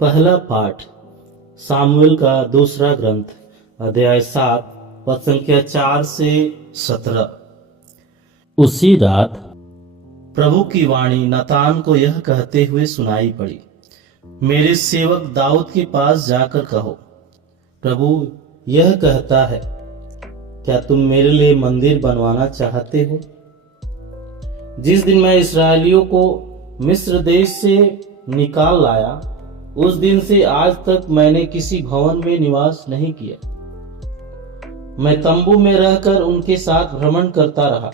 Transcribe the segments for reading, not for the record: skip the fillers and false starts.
पहला पाठ सामुएल का दूसरा ग्रंथ अध्याय 7 पद संख्या 4 से 17। उसी रात प्रभु की वाणी नातान को यह कहते हुए सुनाई पड़ी, मेरे सेवक दाऊद के पास जाकर कहो, प्रभु यह कहता है, क्या तुम मेरे लिए मंदिर बनवाना चाहते हो? जिस दिन मैं इस्राएलियों को मिस्र देश से निकाल लाया, उस दिन से आज तक मैंने किसी भवन में निवास नहीं किया। मैं तंबू में रहकर उनके साथ भ्रमण करता रहा।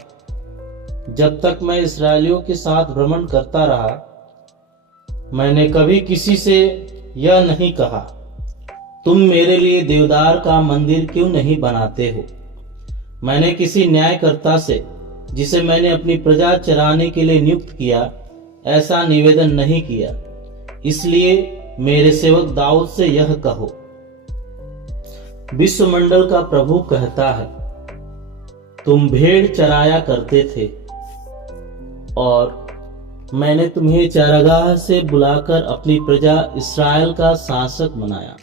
जब तक मैं इस्राएलियों के साथ भ्रमण करता रहा, मैंने कभी किसी से यह नहीं कहा, तुम मेरे लिए देवदार का मंदिर क्यों नहीं बनाते हो? मैंने किसी न्यायकर्ता से, जिसे मैंने अपनी प्रजा चराने के लिए नियुक्त किया, ऐसा निवेदन नहीं किया। इसलिए मेरे सेवक दाऊद से यह कहो, विश्वमंडल का प्रभु कहता है, तुम भेड़ चराया करते थे और मैंने तुम्हें चारागाह से बुलाकर अपनी प्रजा इस्राएल का शासक बनाया।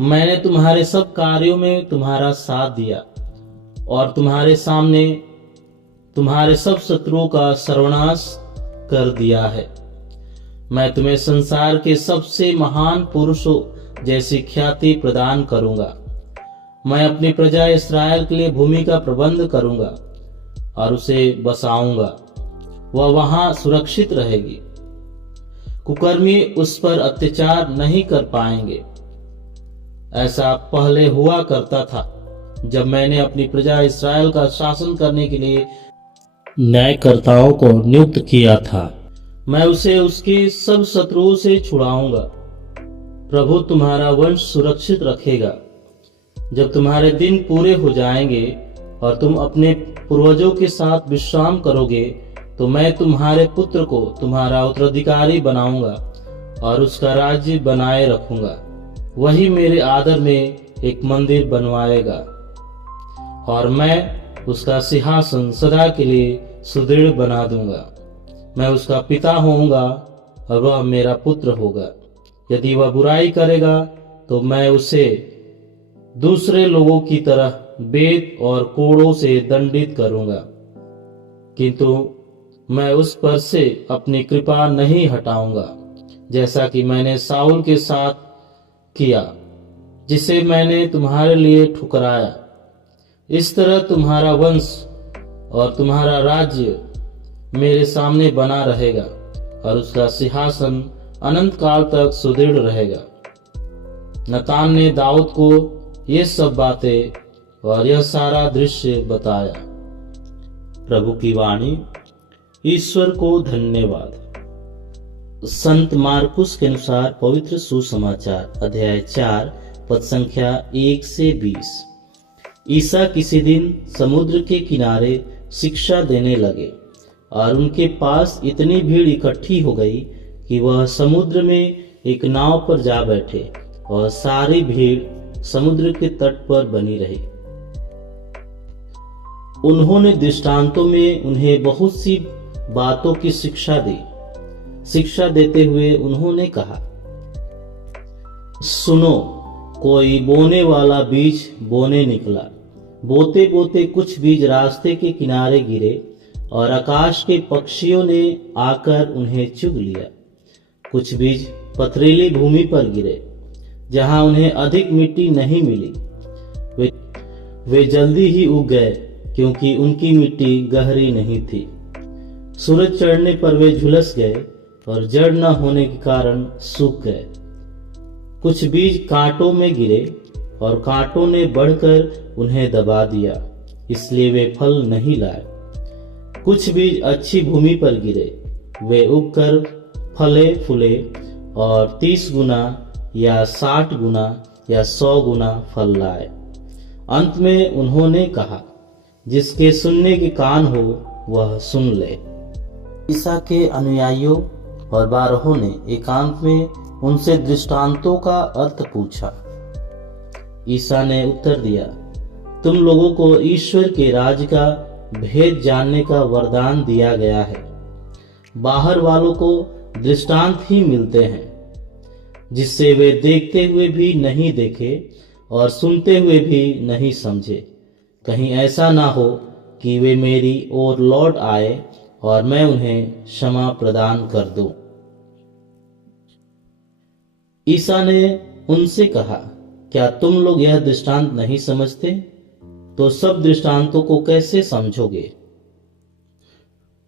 मैंने तुम्हारे सब कार्यों में तुम्हारा साथ दिया और तुम्हारे सामने तुम्हारे सब शत्रुओं का सर्वनाश कर दिया है। मैं तुम्हें संसार के सबसे महान पुरुषों जैसी ख्याति प्रदान करूंगा। मैं अपनी प्रजा इस्राएल के लिए भूमि का प्रबंध करूंगा और उसे बसाऊंगा। वह वहां सुरक्षित रहेगी। कुकर्मी उस पर अत्याचार नहीं कर पाएंगे। ऐसा पहले हुआ करता था, जब मैंने अपनी प्रजा इस्राएल का शासन करने के लिए न्यायकर्ताओं को नियुक्त किया था। मैं उसे उसके सब शत्रुओं से छुड़ाऊंगा। प्रभु तुम्हारा वंश सुरक्षित रखेगा। जब तुम्हारे दिन पूरे हो जाएंगे और तुम अपने पूर्वजों के साथ विश्राम करोगे, तो मैं तुम्हारे पुत्र को तुम्हारा उत्तराधिकारी बनाऊंगा और उसका राज्य बनाए रखूंगा। वही मेरे आदर में एक मंदिर बनवाएगा और मैं उसका सिंहासन सदा के लिए सुदृढ़ बना दूंगा। मैं उसका पिता होऊंगा और वह मेरा पुत्र होगा। यदि वह बुराई करेगा, तो मैं उसे दूसरे लोगों की तरह बेत और कोड़ों से दंडित करूंगा, किंतु मैं उस पर से अपनी कृपा नहीं हटाऊंगा, जैसा कि मैंने साउल के साथ किया, जिसे मैंने तुम्हारे लिए ठुकराया। इस तरह तुम्हारा वंश और तुम्हारा राज्य मेरे सामने बना रहेगा और उसका सिंहासन अनंत काल तक सुदृढ़ रहेगा। नतान ने दाऊद को ये सब बातें और यह सारा दृश्य बताया। प्रभु की वाणी। ईश्वर को धन्यवाद। संत मार्कुस के अनुसार पवित्र सुसमाचार अध्याय 4 पद संख्या 1 से 20। ईसा किसी दिन समुद्र के किनारे शिक्षा देने लगे और उनके पास इतनी भीड़ इकट्ठी हो गई कि वह समुद्र में एक नाव पर जा बैठे और सारी भीड़ समुद्र के तट पर बनी रही। उन्होंने दृष्टांतों में उन्हें बहुत सी बातों की शिक्षा दी। शिक्षा देते हुए उन्होंने कहा, सुनो, कोई बोने वाला बीज बोने निकला। बोते बोते कुछ बीज रास्ते के किनारे गिरे और आकाश के पक्षियों ने आकर उन्हें चुग लिया। कुछ बीज पथरीली भूमि पर गिरे, जहां उन्हें अधिक मिट्टी नहीं मिली। वे जल्दी ही उग गए, क्योंकि उनकी मिट्टी गहरी नहीं थी। सूरज चढ़ने पर वे झुलस गए और जड़ न होने के कारण सूख गए। कुछ बीज कांटों में गिरे और कांटों ने बढ़कर उन्हें दबा दिया, इसलिए वे फल नहीं लाए। कुछ बीज अच्छी भूमि पर गिरे, वे उगकर फले फूले और 30 गुना या 60 गुना या 100 गुना फल लाए। अंत में उन्होंने कहा, जिसके सुनने के कान हो वह सुन ले। ईसा के अनुयायियों और 12 ने एकांत में उनसे दृष्टांतों का अर्थ पूछा। ईसा ने उत्तर दिया, तुम लोगों को ईश्वर के राज का भेद जानने का वरदान दिया गया है। बाहर वालों को दृष्टांत ही मिलते हैं, जिससे वे देखते हुए भी नहीं देखे और सुनते हुए भी नहीं समझे, कहीं ऐसा ना हो कि वे मेरी ओर लौट आए और मैं उन्हें क्षमा प्रदान कर दूं। ईसा ने उनसे कहा, क्या तुम लोग यह दृष्टांत नहीं समझते? तो सब दृष्टांतों को कैसे समझोगे?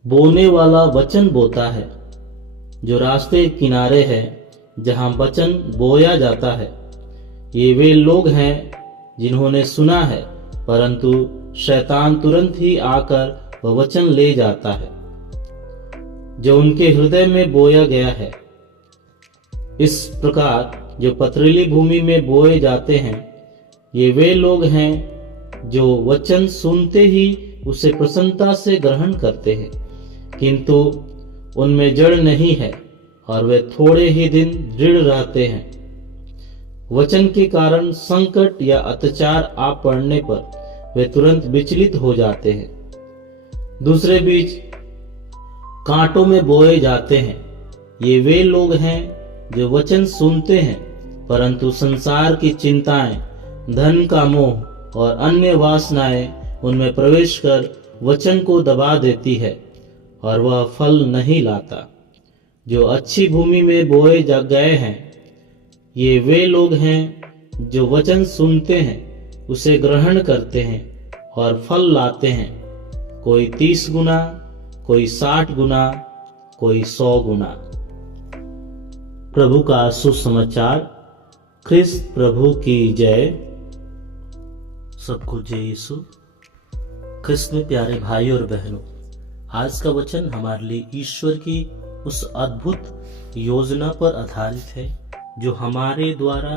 बोने वाला वचन बोता है। जो रास्ते के किनारे है, जहां वचन बोया जाता है, ये वे लोग हैं जिन्होंने सुना है, परंतु शैतान तुरंत ही आकर वह वचन ले जाता है जो उनके हृदय में बोया गया है। इस प्रकार जो पथरीली भूमि में बोए जाते हैं, ये वे लोग हैं जो वचन सुनते ही उसे प्रसन्नता से ग्रहण करते हैं, किंतु उनमें जड़ नहीं है और वे थोड़े ही दिन दृढ़ रहते हैं। वचन के कारण संकट या अत्याचार आ पड़ने पर वे तुरंत विचलित हो जाते हैं। दूसरे बीज कांटों में बोए जाते हैं। ये वे लोग हैं जो वचन सुनते हैं, परंतु संसार की चिंताएं, धन का मोह और अन्य वासनाएं उनमें प्रवेश कर वचन को दबा देती है और वह फल नहीं लाता। जो अच्छी भूमि में बोए जा गए हैं, ये वे लोग हैं जो वचन सुनते हैं, उसे ग्रहण करते हैं और फल लाते हैं, कोई 30 गुना, कोई 60 गुना, कोई 100 गुना। प्रभु का सुसमाचार। ख्रिस्त प्रभु की जय। सबको जय यीशु। ख्रिस्त में प्यारे भाई और बहनों, आज का वचन हमारे लिए ईश्वर की उस अद्भुत योजना पर आधारित है जो हमारे द्वारा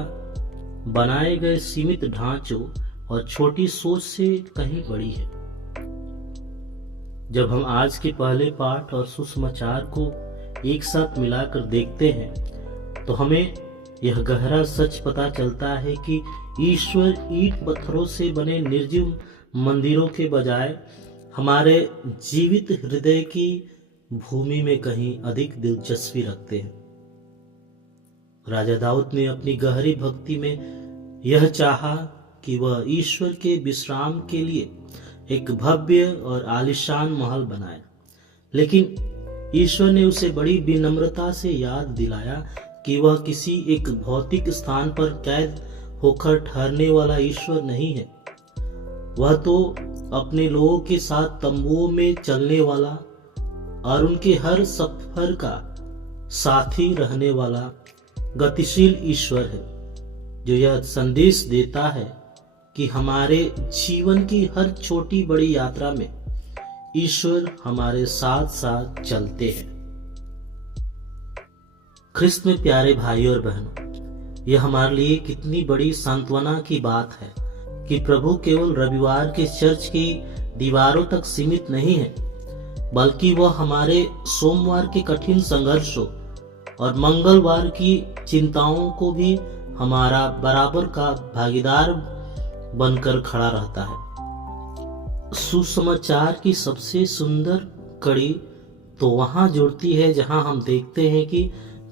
बनाए गए सीमित ढांचों और छोटी सोच से कहीं बड़ी है। जब हम आज के पहले पाठ और सुसमाचार को एक साथ मिलाकर देखते हैं, तो हमें यह गहरा सच पता चलता है कि ईश्वर ईंट पत्थरों से बने निर्जीव मंदिरों के बजाय हमारे जीवित हृदय की भूमि में कहीं अधिक दिलचस्पी रखते हैं। राजा दाऊद ने अपनी गहरी भक्ति में यह चाहा कि वह ईश्वर के विश्राम के लिए एक भव्य और आलीशान महल बनाए, लेकिन ईश्वर ने उसे बड़ी विनम्रता से याद दिलाया कि वह किसी एक भौतिक स्थान पर कैद होकर ठहरने वाला ईश्वर नहीं है। वह तो अपने लोगों के साथ तंबुओं में चलने वाला और उनके हर सफर का साथी रहने वाला गतिशील ईश्वर है, जो यह संदेश देता है कि हमारे जीवन की हर छोटी बड़ी यात्रा में ईश्वर हमारे साथ साथ चलते हैं। ख्रिस्त में प्यारे भाई और बहनों, यह हमारे लिए कितनी बड़ी सांत्वना की बात है कि प्रभु केवल रविवार के चर्च की दीवारों तक सीमित नहीं है, बल्कि वह हमारे सोमवार के कठिन संघर्षों और मंगलवार की चिंताओं को भी हमारा बराबर का भागीदार बनकर खड़ा रहता है। सुसमाचार की सबसे सुंदर कड़ी तो वहां जुड़ती है जहां हम देखते हैं कि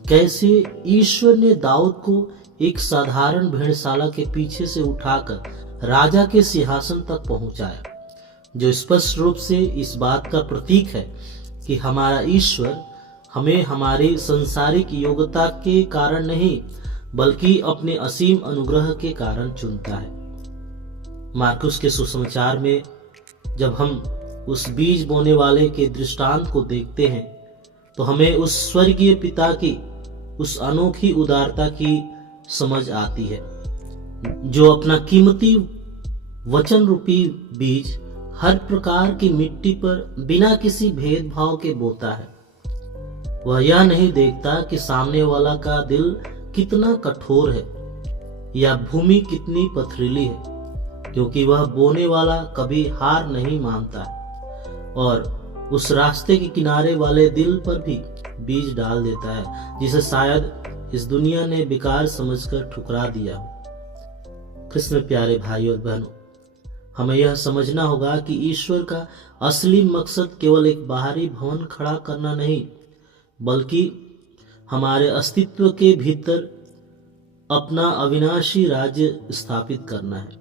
कैसे ईश्वर ने दाऊद को एक साधारण भेड़शाला के पीछे से उठाकर राजा के सिंहासन तक पहुंचाया, जो स्पष्ट रूप से इस बात का प्रतीक है कि हमारा ईश्वर हमें हमारी सांसारिक योग्यता के कारण नहीं, बल्कि अपने असीम अनुग्रह के कारण चुनता है। मार्कुस के सुसमाचार में जब हम उस बीज बोने वाले के दृष्टांत को देखते हैं, तो हमें उस स्वर्गीय पिता की उस अनोखी उदारता की समझ आती है, जो अपना कीमती वचन रूपी बीज हर प्रकार की मिट्टी पर बिना किसी भेदभाव के बोता है। वह यह नहीं देखता कि सामने वाला का दिल कितना कठोर है या भूमि कितनी पथरीली है, क्योंकि वह बोने वाला कभी हार नहीं मानता है और उस रास्ते के किनारे वाले दिल पर भी बीज डाल देता है, जिसे शायद इस दुनिया ने बेकार समझकर ठुकरा दिया हो। ख्रिस्त में प्यारे भाई और बहनों, हमें यह समझना होगा कि ईश्वर का असली मकसद केवल एक बाहरी भवन खड़ा करना नहीं, बल्कि हमारे अस्तित्व के भीतर अपना अविनाशी राज्य स्थापित करना है।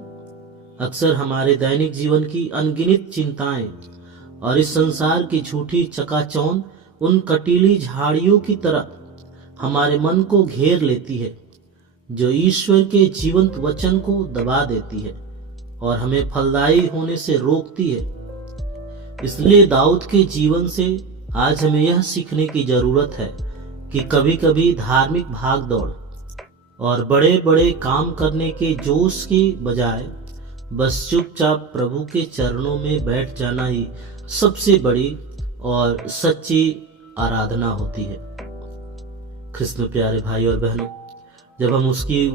अक्सर हमारे दैनिक जीवन की अनगिनत चिंताएं और इस संसार की झूठी चकाचौंध उन कटीली झाड़ियों की तरह हमारे मन को घेर लेती है, जो ईश्वर के जीवंत वचन को दबा देती है और हमें फलदायी होने से रोकती है। इसलिए दाऊद के जीवन से आज हमें यह सीखने की जरूरत है कि कभी कभी धार्मिक भागदौड़ और बड़े बड़े काम करने के जोश के बजाय बस चुपचाप प्रभु के चरणों में बैठ जाना ही सबसे बड़ी और सच्ची आराधना होती है। कृष्ण प्यारे भाई और बहनों, जब हम उसकी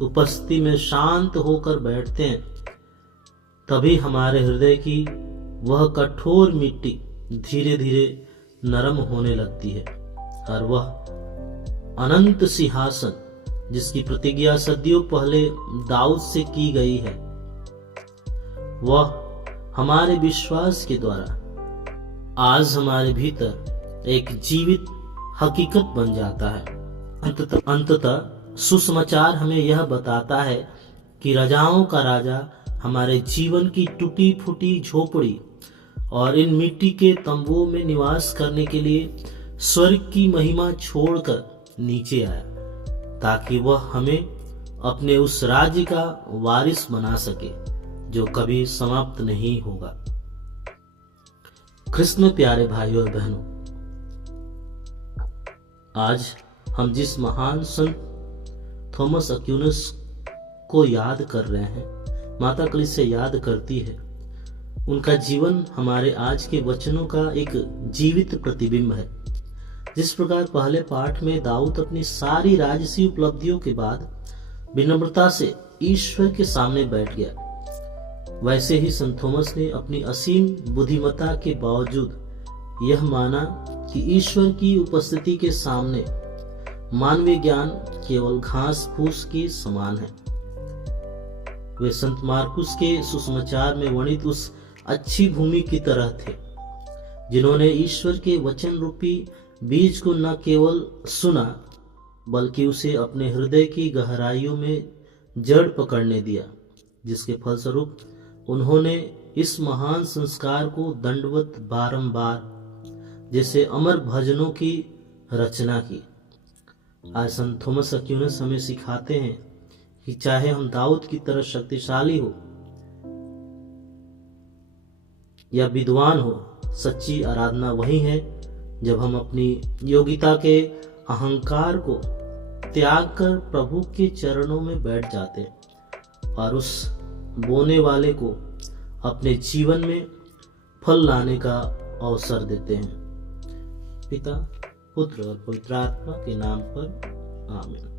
उपस्थिति में शांत होकर बैठते हैं, तभी हमारे हृदय की वह कठोर मिट्टी धीरे धीरे नरम होने लगती है और वह अनंत सिंहासन जिसकी प्रतिज्ञा सदियों पहले दाऊद से की गई है, वह हमारे विश्वास के द्वारा आज हमारे भीतर एक जीवित हकीकत बन जाता है। अंततः सुसमाचार हमें यह बताता है कि राजाओं का राजा हमारे जीवन की टूटी फूटी झोपड़ी और इन मिट्टी के तंबुओं में निवास करने के लिए स्वर्ग की महिमा छोड़कर नीचे आया, ताकि वह हमें अपने उस राज्य का वारिस बना सके जो कभी समाप्त नहीं होगा। कृष्ण प्यारे भाई और बहनों, आज हम जिस महान संत थॉमस एक्विनास को याद कर रहे हैं, माता कलीसिया याद करती है। उनका जीवन हमारे आज के वचनों का एक जीवित प्रतिबिंब है। जिस प्रकार पहले पाठ में दाऊद अपनी सारी राजसी उपलब्धियों के बाद विनम्रता से ईश्वर के सामने बैठ गया, वैसे ही संत थॉमस ने अपनी असीम बुद्धिमत्ता के बावजूद यह माना कि ईश्वर की उपस्थिति के सामने मानवीय ज्ञान केवल घास फूस के समान है। वे संत मार्कुस के सुसमाचार में वर्णित उस अच्छी भूमि की तरह थे, जिन्होंने ईश्वर के वचन रूपी बीज को न केवल सुना बल्कि उसे अपने हृदय की गहराइयों में जड़ पकड़ने दिया, जिसके फलस्वरूप उन्होंने इस महान संस्कार को दंडवत बारंबार जैसे अमर भजनों की रचना की। आज संत थॉमस एक्विनास हमें सिखाते हैं कि चाहे हम दाऊद की तरह शक्तिशाली हो या विद्वान हो, सच्ची आराधना वही है जब हम अपनी योग्यता के अहंकार को त्याग कर प्रभु के चरणों में बैठ जाते हैं और उस बोने वाले को अपने जीवन में फल लाने का अवसर देते हैं। पिता, पुत्र और पवित्र आत्मा के नाम पर आमीन।